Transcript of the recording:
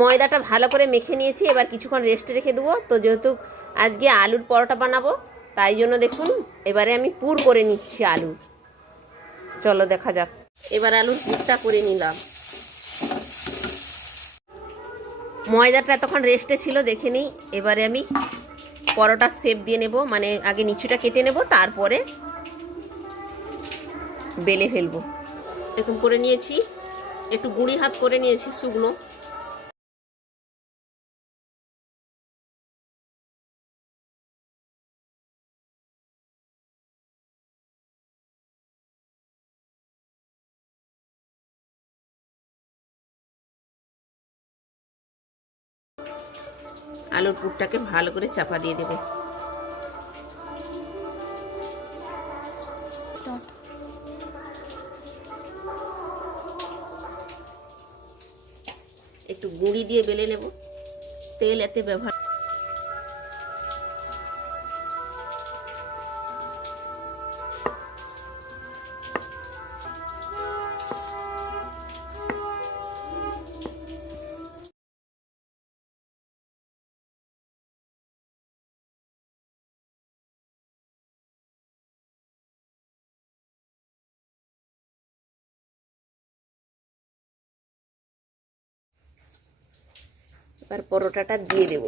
ময়দাটা ভালো করে মেখে নিয়েছি, এবার কিছুক্ষণ রেস্টে রেখে দেবো। তো যেহেতু আজকে আলুর পরোটা বানাবো তাই জন্য দেখুন এবারে আমি পুর করে নিচ্ছি আলুর। চলো দেখা যাক। এবার আলুর পুরটা করে নিলাম। ময়দাটা এতক্ষণ রেস্টে ছিল দেখে নিই। এবারে আমি পরোটার শেপ দিয়ে নেব, মানে আগে নিচুটা কেটে নেব তারপরে বেলে ফেলবো। এরকম করে নিয়েছি, একটু গুঁড়ি হাত করে নিয়েছি শুকনো। আলুর পুরটাকে ভালো করে চাপা দিয়ে দেব। একটু গুঁড়ি দিয়ে বেলে নেব, তেল এতে ব্যবহার। এবার পরোটাটা দিয়ে দেব।